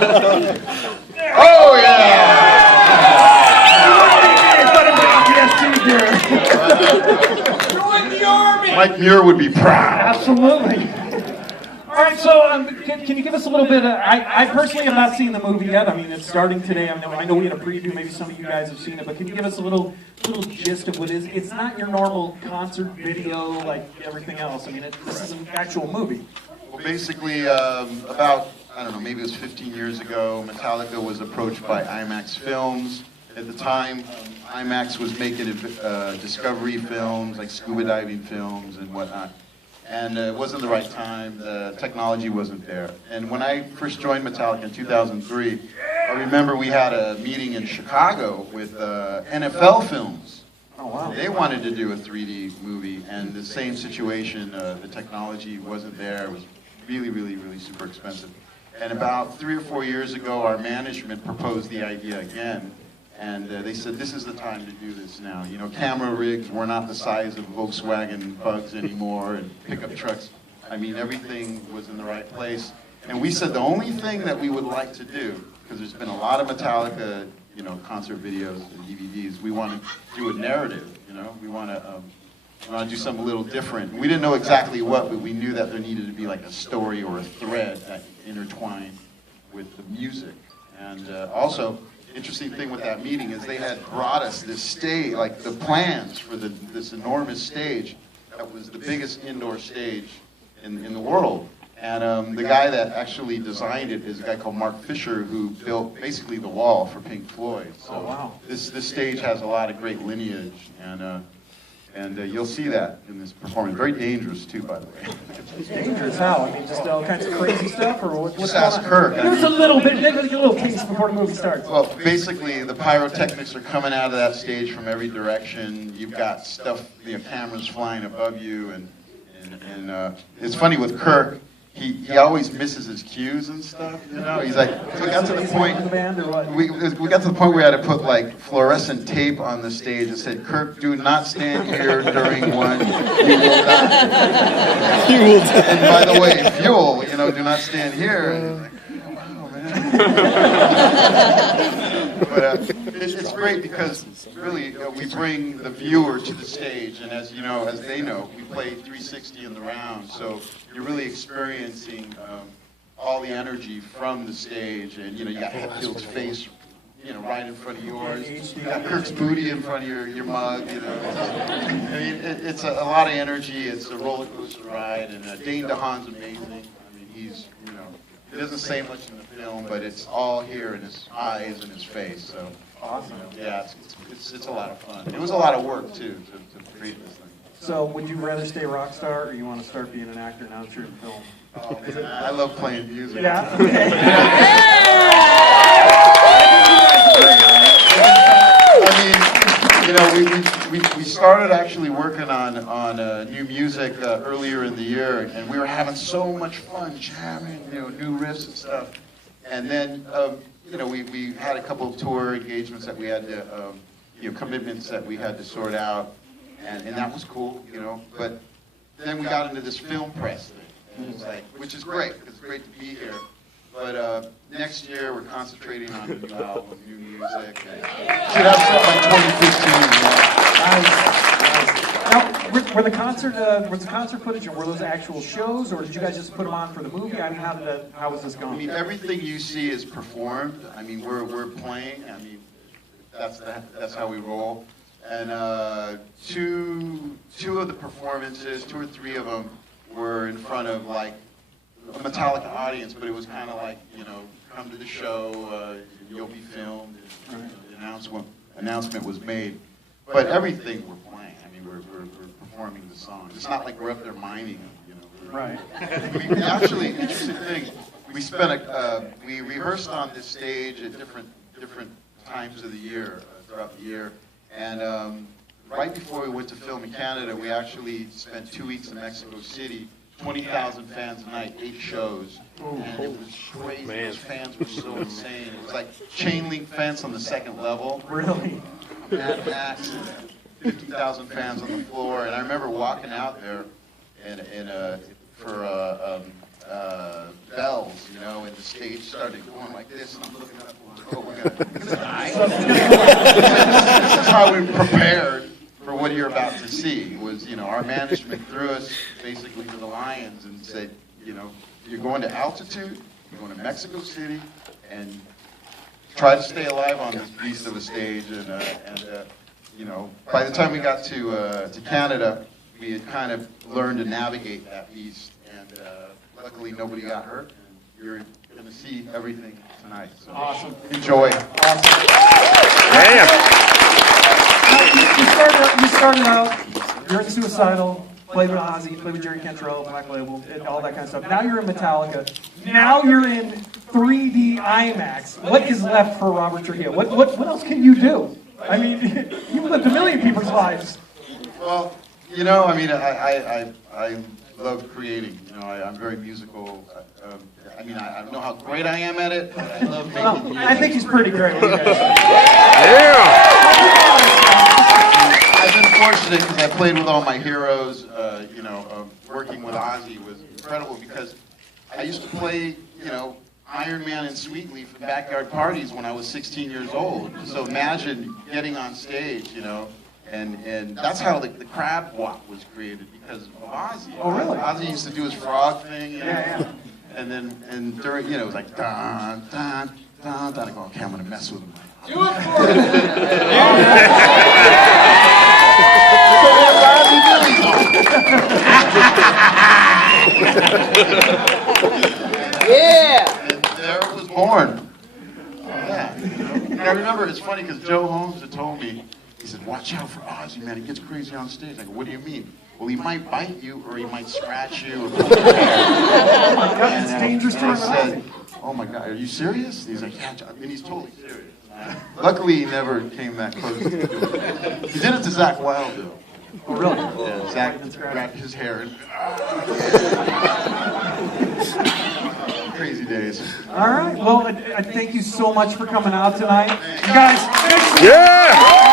Oh, yeah! Join the army! Mike Muir would be proud. Absolutely. All right, so can you give us a little bit of, I personally have not seen the movie yet. I mean, it's starting today. I know we had a preview. Maybe some of you guys have seen it, but can you give us a little gist of what it is? It's not your normal concert video like everything else. I mean, this is an actual movie. Well, basically, about, I don't know, maybe it was 15 years ago, Metallica was approached by IMAX Films. At the time, IMAX was making discovery films, like scuba diving films and whatnot. And it wasn't the right time, the technology wasn't there. And when I first joined Metallica in 2003, I remember we had a meeting in Chicago with NFL Films. Oh, wow. They wanted to do a 3D movie, and the same situation, the technology wasn't there. It was really, really, really super expensive. And about 3 or 4 years ago, our management proposed the idea again. And they said, this is the time to do this now. You know, camera rigs were not the size of Volkswagen Bugs anymore and pickup trucks. I mean, everything was in the right place. And we said the only thing that we would like to do, because there's been a lot of Metallica, you know, concert videos and DVDs, we want to do a narrative, you know? We want to do something a little different. We didn't know exactly what, but we knew that there needed to be like a story or a thread that intertwined with the music. And also, interesting thing with that meeting is they had brought us this stage, like the plans for this enormous stage that was the biggest indoor stage in the world. And the guy that actually designed it is a guy called Mark Fisher, who built basically the wall for Pink Floyd. So oh, wow. This stage has a lot of great lineage, and you'll see that in this performance. Very dangerous too, by the way. Dangerous how? I mean, just all kinds of crazy stuff, or what's Just ask Kirk. Give us a little bit, give us a little taste before the movie starts. Well, basically, the pyrotechnics are coming out of that stage from every direction. You've got stuff, you know, cameras flying above you, and it's funny with Kirk. He always misses his cues and stuff, you know. He's like, we got to the point. We got to the point where we had to put like fluorescent tape on the stage that said, "Kirk, do not stand here during one. You will die." You will die. And by the way, fuel, you know, do not stand here. And like, oh, man. But it's great because really we bring the viewer to the stage, and as you know, as they know, we play 360 in the round, so you're really experiencing all the energy from the stage, and you know, you got Hetfield's face, you know, right in front of yours. You got Kirk's booty in front of your mug, you know. I mean, it's a lot of energy. It's a roller coaster ride, and Dane DeHaan's amazing. I mean, he's, you know, he doesn't say much in the film, but it's all here in his eyes and his face. So awesome. Yeah, it's a lot of fun. It was a lot of work too to create this thing. So, would you rather stay a rock star, or you want to start being an actor now that you're in film? I love playing music. Yeah. Okay. I mean, you know, we started actually working on new music earlier in the year, and we were having so much fun jamming, you know, new riffs and stuff. And then, you know, we had a couple of tour engagements that we had to, you know, commitments that we had to sort out, and that was cool, you know. But then we got into this film press thing, and it's like, which is great, because it's great to be here. But next year we're concentrating on a new album, new music. And should have something like 2015. Now, were the concert footage, or were those actual shows, or did you guys just put them on for the movie? I mean, how was this going? I mean, everything you see is performed. I mean, we're playing. I mean, that's how we roll. And two of the performances, 2 or 3 of them, were in front of like a Metallica audience, but it was kind of like, you know, come to the show, you'll be filmed. And the announcement was made, but everything we're playing. I mean, we're performing the songs. It's not like we're up there miming them, you know. Right. We actually, interesting thing, we rehearsed on this stage at different times of the year, throughout the year, and right before we went to film in Canada, we actually spent 2 weeks in Mexico City. 20,000 fans a night, 8 shows, and it was crazy. Those fans were so insane. It was like chain link fence on the 2nd level. Really? Mad Max, 50,000 fans on the floor, and I remember walking out there for bells, you know, and the stage started going like this, and I'm looking up, oh, we're gonna die. This is how we prepared for what you're about to see. Was, you know, our management threw us basically to the lions and said, you know, you're going to altitude, you're going to Mexico City, and try to stay alive on this beast of a stage. And you know, by the time we got to Canada, we had kind of learned to navigate that beast, and luckily nobody got hurt. And you're going to see everything tonight. So Awesome. Enjoy. Awesome. Damn. You started out, you're in Suicidal, played with Ozzy, played with Jerry Cantrell, Black Label, and all that kind of stuff. Now you're in Metallica. Now you're in 3D IMAX. What is left for Robert Trujillo? What else can you do? I mean, you've lived a million people's lives. Well, you know, I mean, I love creating. You know, I'm very musical. I mean, I don't know how great I am at it, but I love making music. I think he's pretty great. Yeah. I've been fortunate because I played with all my heroes. You know, working with Ozzy was incredible because I used to play, you know, Iron Man and Sweetleaf at backyard parties when I was 16 years old. So imagine getting on stage, you know, and that's how the crab walk was created because of Ozzy. Oh, really? Ozzy used to do his frog thing, you know, Yeah. and during, you know, it was like dun dun dun dun. I go, okay, I'm gonna mess with him. Do it for him. Yeah. And there it was born. Yeah. You know? And I remember it's funny because Joe Holmes had told me, he said, watch out for Ozzy, man. He gets crazy on stage. I go, what do you mean? Well, he might bite you or he might scratch you or pull your hair. Oh my God, it's dangerous to I run said, oh my God, are you serious? And he's like, yeah, John. And he's totally serious. Luckily, he never came that close to doing it. He did it to Zach Wilde, though. Oh, really? Yeah, Zach grabbed his hair and... Crazy days. All right. Well, I thank you so much for coming out tonight. You guys, Yeah.